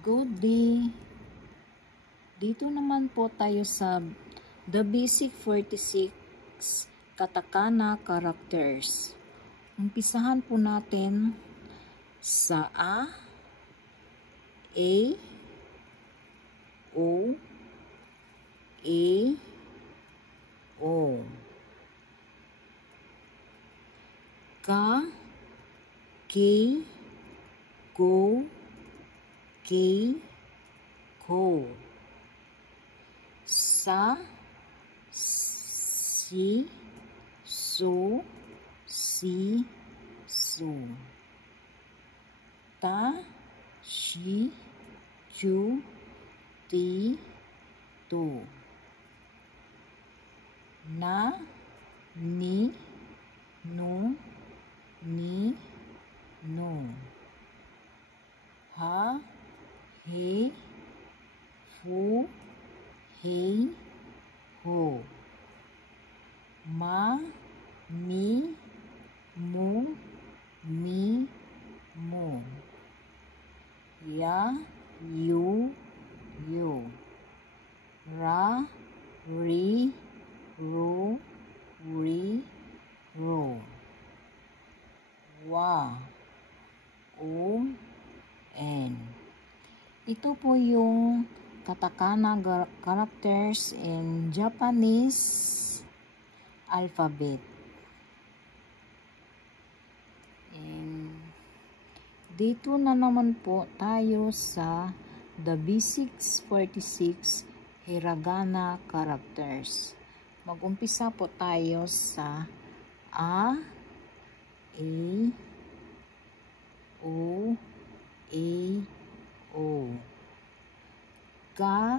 Good day! Dito naman po tayo sa The Basic 46 Katakana Characters. Umpisahan po natin sa A, O, O. Ka, K, Go, K, Ko. Sa, Si, So, Si, So. Ta, Shi, Chu, Ti, To. Na, Ni, Nu, Ni, No. Ha, He, Fu, Hei, Ho. Ma, Mi, Mu, Mi, Mo. Ya, Yu, Yo. Ra, Ri, Ru, Ri, Ro. Wa, O, N. Ito po yung katakana characters in Japanese alphabet. And dito na naman po tayo sa The Basic 46 Hiragana characters. Mag-umpisa po tayo sa A, O, O. Ka,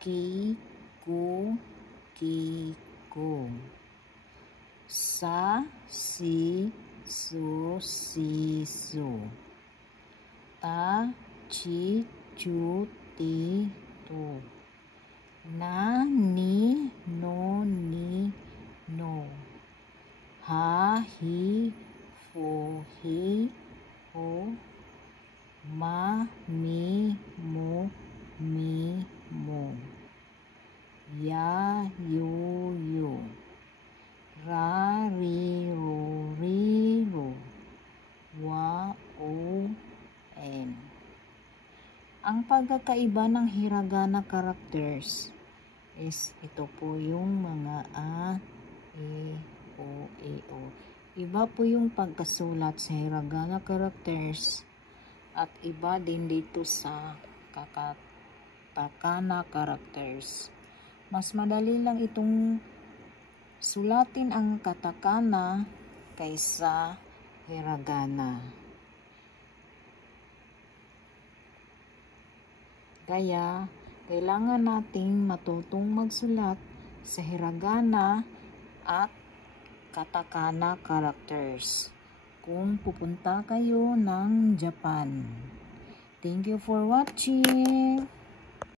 Ki, Ku, Ki, Ko. Sa, Si, So, Si, So. Ta, Chi, Chu, Ti, To. Na, Ni, No, Ni, No. Ha, Hi, Fo, Hi, Ho. Ma, Mi, Mo, Mi, Mo. Ya, Yu, Yo. Ra, Ri, Ro, Ri, Ro. Wa, O, N. Ang pagkakaiba ng hiragana characters is ito po yung mga A, O. Iba po yung pagkasulat sa hiragana characters at iba din dito sa katakana characters. Mas madali lang itong sulatin ang katakana kaysa hiragana. Kaya, kailangan nating matutong magsulat sa hiragana at katakana characters kung pupunta kayo ng Japan. Thank you for watching!